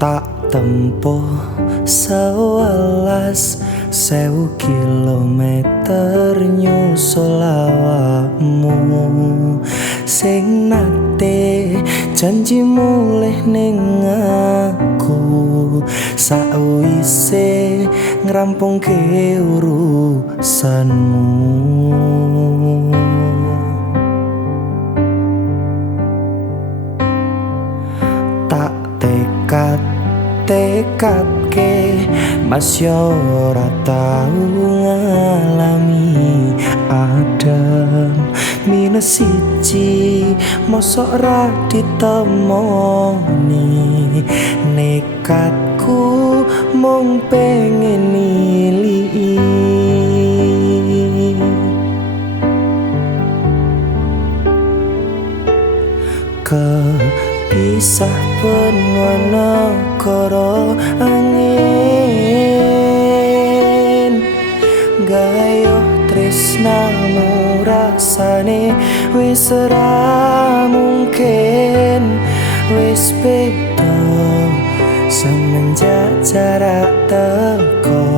Tak tempuh 11.000 kilometer nyusul awakmu sing nate janji mulih ning aku sakwise ngrampungke urusanmu. Tak tekadke mas yo ora tau ngalami adem minus siji mosok ra ditemoni nekatku mung pengen nilii kepisah penwana karo angin gayo tresnamu rasane wis ora mungkin wis beda semenjak jarak teko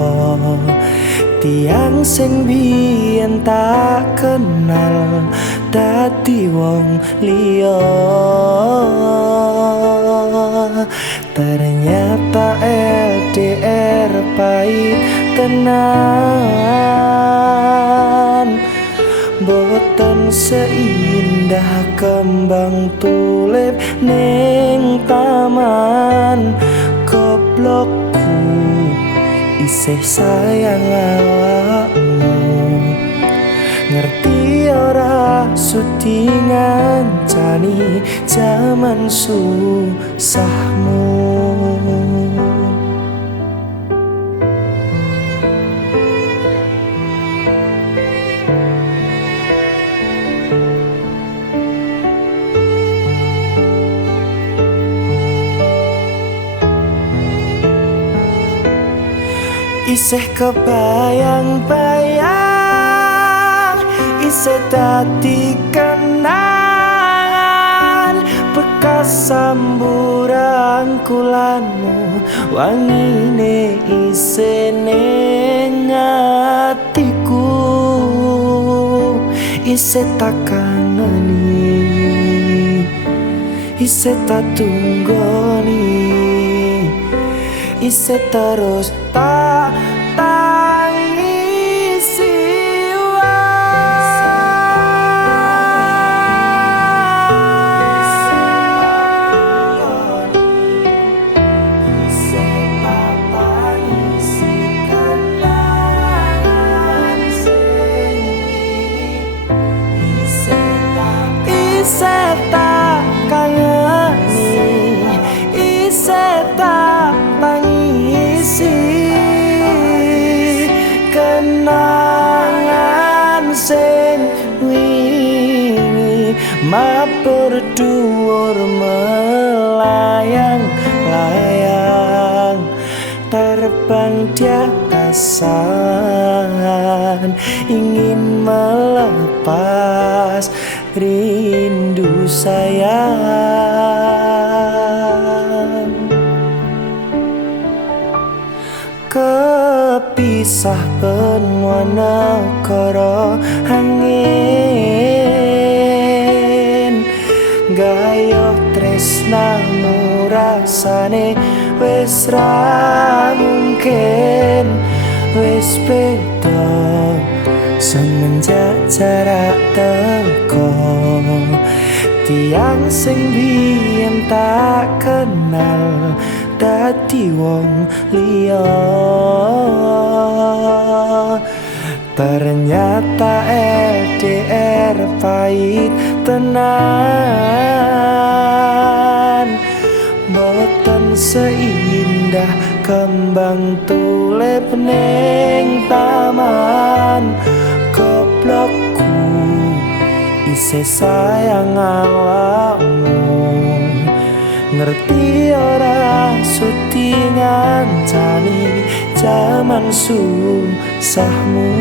tiang sing biyen tak kenal dadi wong liya. Ternyata LDR pahit tenan, boten seindah kembang tulip ning taman. Goblokku isih sayang awakmu, ngerti ora sudi ngancani jaman susahmu. Isih kebayang-bayang, isih dadi kenangan bekas samburan kulanmu wangine isih ning atiku, isih tak kangeni, isih tak tunggoni, isih terus tak tangisi isih tak kangeni, isih tak tangisi kenangan sing wingi mabur dhuwur melayang-layang terbang di atasan, ingin melepas rindu sayang. Kepisah penwana karo angin gayo tresnamu rasane wis ra mungkin wis beda semenjak jarak teko tiang sing biyen tak kenal dadi wong liya. Ternyata LDR pahit tenan, boten seindah kembang tulip ning taman. Goblokku isih sayang awakmu, ngerti ora sudi ngancani jaman susahmu.